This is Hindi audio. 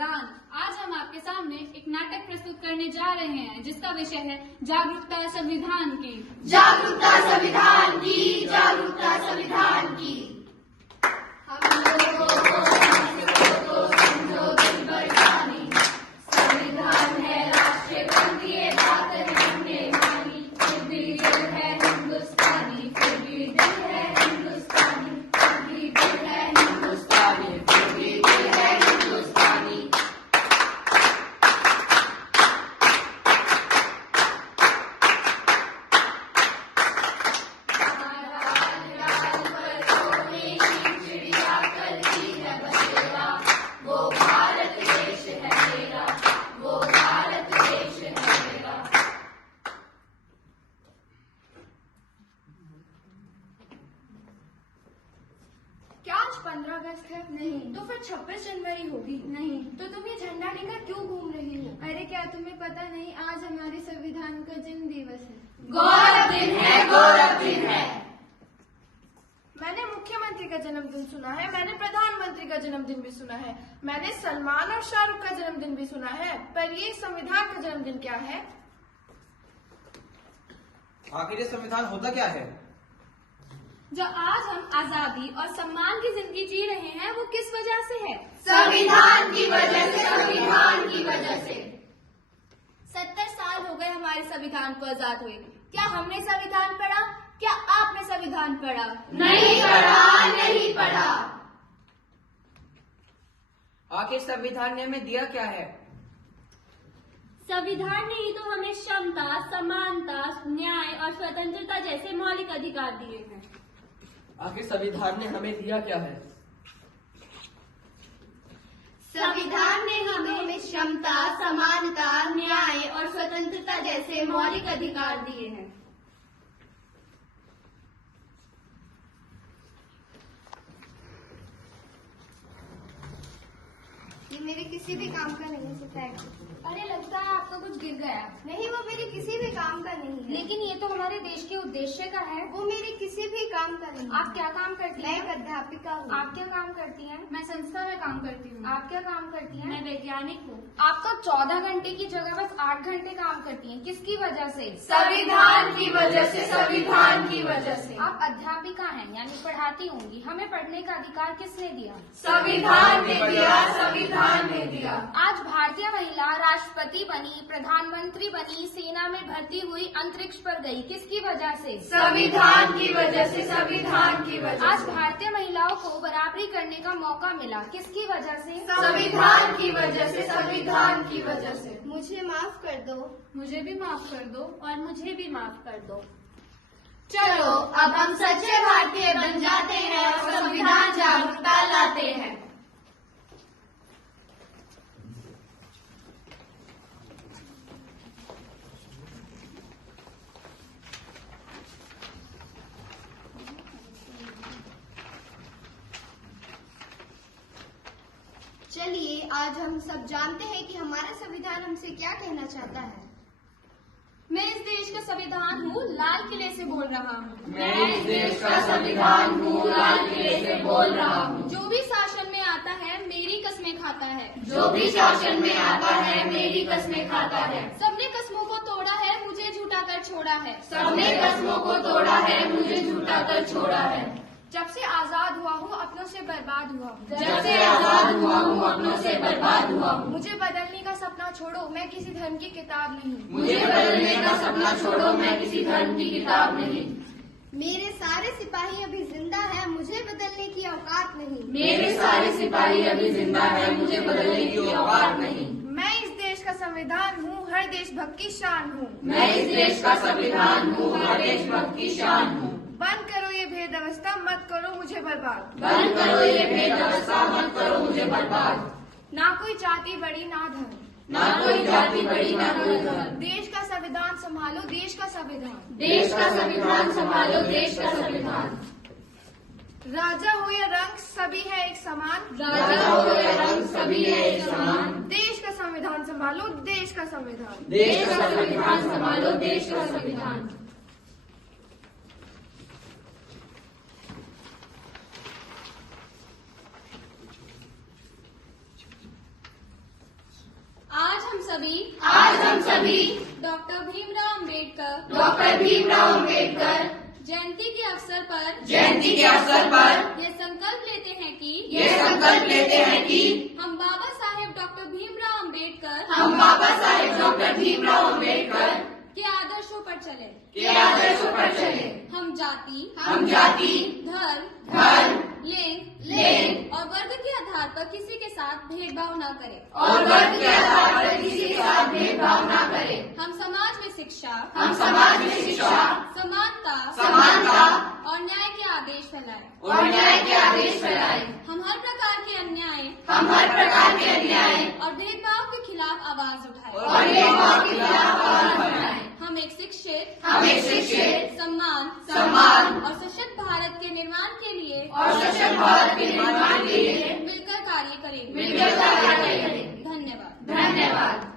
प्रदान। आज हम आपके सामने एक नाटक प्रस्तुत करने जा रहे हैं जिसका विषय है जागरूकता संविधान की। जागरूकता संविधान की, जागरूकता संविधान की। हम लोगों को समझो दिल भर जानी, संविधान है राष्ट्रीय पंथी, ये बात है हमने मानी। फिर भी दिल है हिंदुस्तानी, फिर भी दिल है हिंदुस्तानी, फिर भी दिल है हिंदुस्तानी, फिर भी दिल है हिंदुस्तानी। क्या आज 15 अगस्त है? नहीं। तो फिर 26 जनवरी होगी? नहीं। तो तुम ये झंडा लेकर क्यों घूम रही हो? अरे क्या तुम्हें पता नहीं, आज हमारे संविधान का जन्म दिवस है। गौरव दिन है, गौरव दिन है। मैंने मुख्यमंत्री का जन्मदिन सुना है, मैंने प्रधानमंत्री का जन्मदिन भी सुना है, मैंने सलमान और शाहरुख का जन्मदिन भी सुना है, पर ये संविधान का जन्मदिन क्या है? आखिर ये संविधान होता क्या है? जो आज हम आजादी और सम्मान की जिंदगी जी रहे हैं वो किस वजह से है? संविधान की वजह से, संविधान की वजह से। 70 साल हो गए हमारे संविधान को आजाद हुए। क्या हमने संविधान पढ़ा? क्या आपने संविधान पढ़ा? नहीं पढ़ा, नहीं पढ़ा। आखिर संविधान ने हमें दिया क्या है? संविधान ने ही तो हमें क्षमता, समानता, न्याय और स्वतंत्रता जैसे मौलिक अधिकार दिए हैं। आखिर संविधान ने हमें दिया क्या है? संविधान ने हमें क्षमता, समानता, न्याय और स्वतंत्रता जैसे मौलिक अधिकार दिए हैं। ये मेरे किसी भी काम का नहीं है। अरे लगता है आपका कुछ गिर गया। नहीं, वो मेरे किसी भी काम का नहीं है। लेकिन ये तो हमारे देश के उद्देश्य का है। वो मेरे किसी भी काम का नहीं है। आप क्या काम करती मैं हैं? एक अध्यापिका हूँ। आप क्या काम करती हैं? मैं संस्था में काम करती हूँ। आप क्या काम करती हैं? मैं वैज्ञानिक हूँ। आप तो 14 घंटे की जगह बस 8 घंटे काम करती हैं। किसकी वजह से? संविधान की वजह से, संविधान की वजह से। आप अध्यापिका हैं यानी पढ़ाती होंगी। हमें पढ़ने का अधिकार किसने दिया? संविधान ने दिया, संविधान ने दिया। आज भारतीय महिला राष्ट्रपति बनी, प्रधानमंत्री बनी, सेना में भर्ती हुई, अंतरिक्ष पर गई। किसकी वजह से? संविधान की वजह से, संविधान की वजह आज से। भारतीय महिलाओं को बराबरी करने का मौका मिला। किसकी वजह से? संविधान की वजह से, संविधान की वजह से। मुझे माफ कर दो। मुझे भी माफ कर दो। और मुझे भी माफ कर दो। चलो अब हम सच्चे भारतीय बन जाते हैं और संविधान जागरूकता लाते हैं। चलिए आज हम सब जानते हैं कि हमारा संविधान हमसे क्या कहना चाहता है। मैं इस देश का संविधान हूँ, लाल किले से बोल रहा हूँ। मैं इस देश का संविधान हूँ, लाल किले से बोल रहा हूँ। जो भी शासन में आता है मेरी कस्में खाता है। जो भी शासन में आता है मेरी कस्में खाता है। सबने कस्मों को तोड़ा है, मुझे झूठा कर छोड़ा है। सबने कस्मों को तोड़ा है, मुझे झूठा कर छोड़ा है। जब से आजाद हुआ हूँ अपनों से बर्बाद हुआ हूँ। जब से आजाद हुआ हूँ अपनों से बर्बाद हुआ हूँ। मुझे बदलने का सपना छोड़ो, मैं किसी धर्म की किताब नहीं। मुझे बदलने का सपना छोड़ो, मैं किसी धर्म की किताब नहीं। मेरे सारे सिपाही अभी जिंदा हैं, मुझे बदलने की औकात नहीं। मेरे सारे सिपाही अभी जिंदा है, मुझे बदलने की औकात नहीं। मैं इस देश का संविधान हूँ, हर देशभक्त की शान हूँ। मैं इस देश का संविधान हूँ, हर देशभक्त की शान हूँ। बंद करो ये भेद अवस्था, मत करो मुझे बर्बाद। बंद करो ये भेद अवस्था, मत करो मुझे बर्बाद। ना कोई जाति बड़ी ना धर्म, ना कोई जाति बड़ी ना कोई धर्म। देश का संविधान संभालो, देश का संविधान। देश का संविधान संभालो, देश का संविधान। राजा हो या रंग सभी है एक समान। राजा हो या रंग सभी है एक समान। देश का संविधान संभालो, देश का संविधान। देश का संविधान संभालो, देश का संविधान। सभी डॉक्टर भीमराव अंबेडकर डॉक्टर भीमराव अंबेडकर जयंती के अवसर पर ये संकल्प लेते हैं कि हम बाबा साहेब डॉक्टर भीमराव अंबेडकर के आदर्शों पर चले। हम जाति, धर्म, लिंग और वर्ग के आधार पर किसी के साथ भेदभाव न करें। हम समाज में शिक्षा, समानता और न्याय के आदेश फैलाएं। हम हर प्रकार के अन्याय और भेदभाव के खिलाफ आवाज उठाएं। हम एक शिक्षित, सम्मान और सशक्त भारत के निर्माण के लिए मिलकर कार्य करेंगे। धन्यवाद।